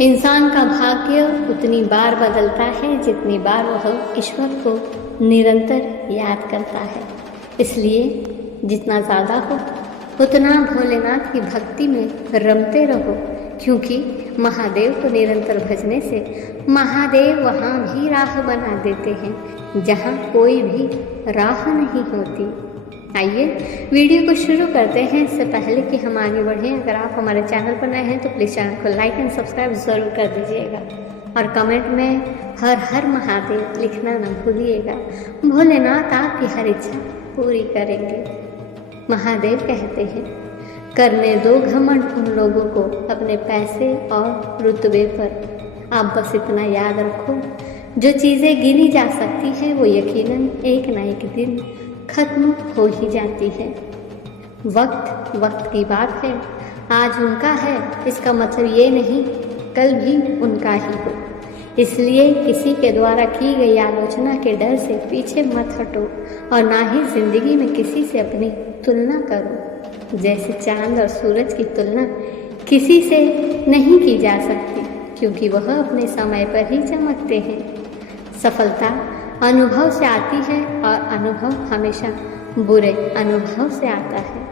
इंसान का भाग्य उतनी बार बदलता है जितनी बार वह ईश्वर को निरंतर याद करता है। इसलिए जितना ज़्यादा हो उतना भोलेनाथ की भक्ति में रमते रहो, क्योंकि महादेव को निरंतर भजने से महादेव वहाँ भी राह बना देते हैं जहाँ कोई भी राह नहीं होती। आइए वीडियो को शुरू करते हैं। इससे पहले कि हम आगे बढ़ें, अगर आप हमारे चैनल पर नए हैं तो प्लीज़ चैनल को लाइक एंड सब्सक्राइब ज़रूर कर दीजिएगा और कमेंट में हर हर महादेव लिखना न भूलिएगा। भोलेनाथ आपकी हर इच्छा पूरी करेंगे। महादेव कहते हैं, करने दो घमंड उन लोगों को अपने पैसे और रुतबे पर। आप बस इतना याद रखो, जो चीज़ें गिनी जा सकती हैं वो यकीनन एक न एक दिन खत्म हो ही जाती है। वक्त वक्त की बात है, आज उनका है इसका मतलब ये नहीं कल भी उनका ही हो। इसलिए किसी के द्वारा की गई आलोचना के डर से पीछे मत हटो और ना ही जिंदगी में किसी से अपनी तुलना करो। जैसे चांद और सूरज की तुलना किसी से नहीं की जा सकती, क्योंकि वह अपने समय पर ही चमकते हैं। सफलता अनुभव से आती है और अनुभव हमेशा बुरे अनुभव से आता है।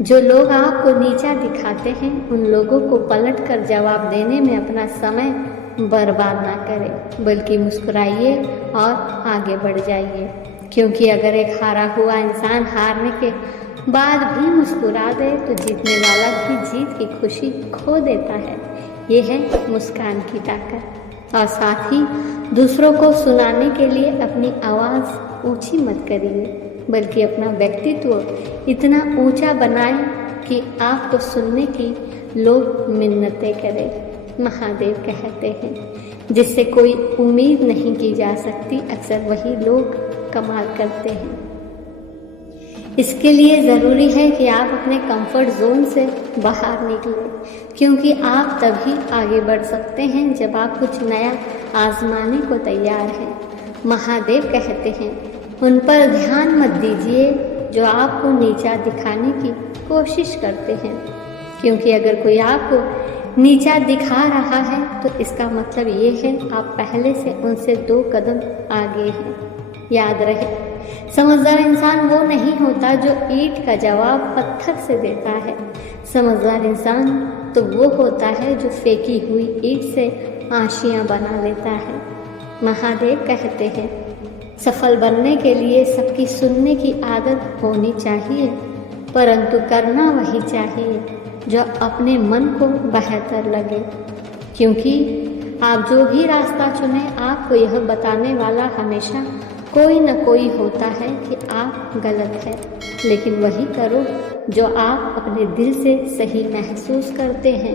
जो लोग आपको नीचा दिखाते हैं उन लोगों को पलटकर जवाब देने में अपना समय बर्बाद ना करें, बल्कि मुस्कुराइए और आगे बढ़ जाइए। क्योंकि अगर एक हारा हुआ इंसान हारने के बाद भी मुस्कुरा दे तो जीतने वाला भी जीत की खुशी खो देता है। ये है मुस्कान की ताकत। और साथ ही दूसरों को सुनाने के लिए अपनी आवाज़ ऊंची मत करिए, बल्कि अपना व्यक्तित्व इतना ऊंचा बनाएं कि आपको सुनने की लोग मिन्नतें करें। महादेव कहते हैं, जिससे कोई उम्मीद नहीं की जा सकती अक्सर वही लोग कमाल करते हैं। इसके लिए ज़रूरी है कि आप अपने कंफर्ट जोन से बाहर निकलें, क्योंकि आप तभी आगे बढ़ सकते हैं जब आप कुछ नया आजमाने को तैयार हैं। महादेव कहते हैं, उन पर ध्यान मत दीजिए जो आपको नीचा दिखाने की कोशिश करते हैं, क्योंकि अगर कोई आपको नीचा दिखा रहा है तो इसका मतलब ये है आप पहले से उनसे 2 कदम आगे हैं। याद रहे, समझदार इंसान वो नहीं होता जो ईंट का जवाब पत्थर से देता है। समझदार इंसान तो वो होता है जो फेंकी हुई ईंट से आशियाँ बना लेता है। महादेव कहते हैं, सफल बनने के लिए सबकी सुनने की आदत होनी चाहिए, परंतु करना वही चाहिए जो अपने मन को बेहतर लगे। क्योंकि आप जो भी रास्ता चुने आपको यह बताने वाला हमेशा कोई न कोई होता है कि आप गलत हैं, लेकिन वही करो जो आप अपने दिल से सही महसूस करते हैं,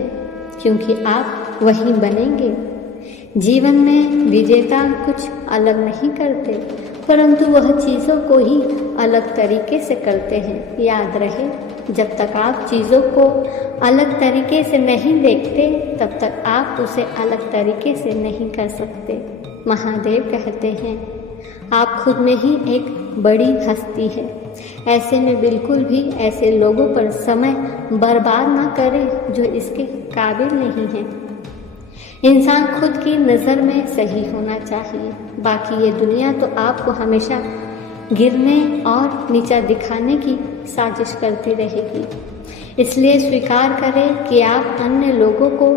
क्योंकि आप वही बनेंगे। जीवन में विजेता कुछ अलग नहीं करते, परंतु वह चीज़ों को ही अलग तरीके से करते हैं। याद रहे, जब तक आप चीज़ों को अलग तरीके से नहीं देखते तब तक आप उसे अलग तरीके से नहीं कर सकते। महादेव कहते हैं, आप खुद में ही एक बड़ी हस्ती है। ऐसे में बिल्कुल भी ऐसे लोगों पर समय बर्बाद ना करें जो इसके काबिल नहीं हैं। इंसान खुद की नज़र में सही होना चाहिए, बाकी ये दुनिया तो आपको हमेशा गिरने और नीचा दिखाने की साजिश करती रहेगी। इसलिए स्वीकार करें कि आप अन्य लोगों को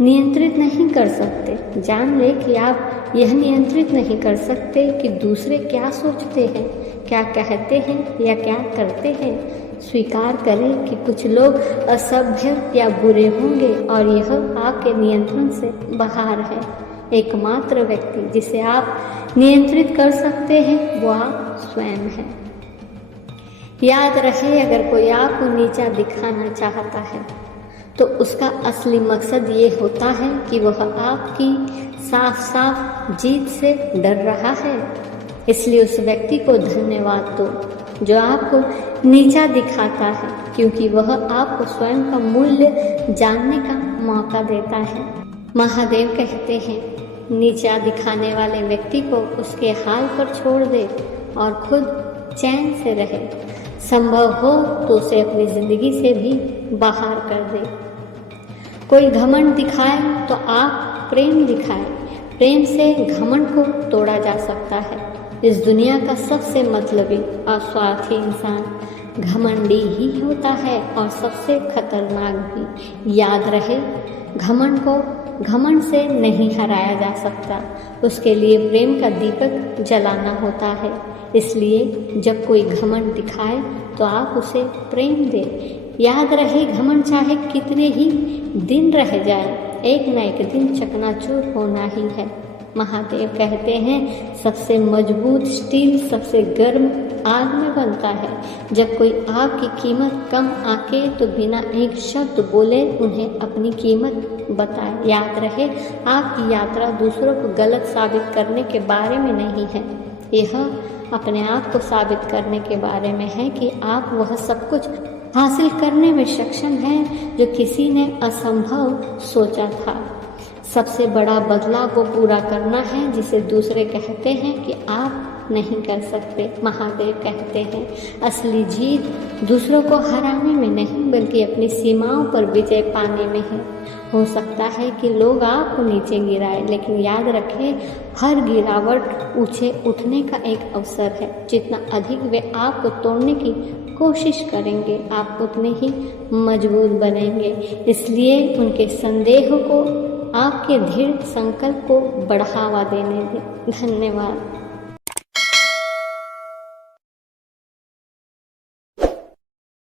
नियंत्रित नहीं कर सकते। जान लें कि आप यह नियंत्रित नहीं कर सकते कि दूसरे क्या सोचते हैं, क्या कहते हैं या क्या करते हैं। स्वीकार करें कि कुछ लोग असभ्य या बुरे होंगे और यह आपके नियंत्रण से बाहर है। एकमात्र व्यक्ति जिसे आप नियंत्रित कर सकते हैं वो आप स्वयं हैं। याद रहे, अगर कोई आपको नीचा दिखाना चाहता है तो उसका असली मकसद ये होता है कि वह आपकी साफ साफ जीत से डर रहा है। इसलिए उस व्यक्ति को धन्यवाद दो जो आपको नीचा दिखाता है, क्योंकि वह आपको स्वयं का मूल्य जानने का मौका देता है। महादेव कहते हैं, नीचा दिखाने वाले व्यक्ति को उसके हाल पर छोड़ दे और खुद चैन से रहे। संभव हो तो उसे अपनी ज़िंदगी से भी बाहर कर दे। कोई घमंड दिखाए तो आप प्रेम दिखाए। प्रेम से घमंड को तोड़ा जा सकता है। इस दुनिया का सबसे मतलबी और स्वार्थी इंसान घमंडी ही होता है और सबसे खतरनाक भी। याद रहे, घमंड को घमंड से नहीं हराया जा सकता, उसके लिए प्रेम का दीपक जलाना होता है। इसलिए जब कोई घमंड दिखाए तो आप उसे प्रेम दें। याद रहे, घमंड चाहे कितने ही दिन रह जाए, एक न एक दिन चकनाचूर होना ही है। महादेव कहते हैं, सबसे मजबूत स्टील सबसे गर्म आग में बनता है। जब कोई आग की कीमत कम आके तो बिना एक शब्द बोले उन्हें अपनी कीमत बताए। याद रहे, आपकी यात्रा दूसरों को गलत साबित करने के बारे में नहीं है, यह अपने आप को साबित करने के बारे में है कि आप वह सब कुछ हासिल करने में सक्षम हैं जो किसी ने असंभव सोचा था। सबसे बड़ा बदलाव वो पूरा करना है जिसे दूसरे कहते हैं कि आप नहीं कर सकते। महादेव कहते हैं, असली जीत दूसरों को हराने में नहीं बल्कि अपनी सीमाओं पर विजय पाने में है। हो सकता है कि लोग आपको नीचे गिराए, लेकिन याद रखें, हर गिरावट ऊंचे उठने का एक अवसर है। जितना अधिक वे आपको तोड़ने की कोशिश करेंगे, आप उतने ही मजबूत बनेंगे। इसलिए उनके संदेह को आपके दृढ़ संकल्प को बढ़ावा देने दें। धन्यवाद।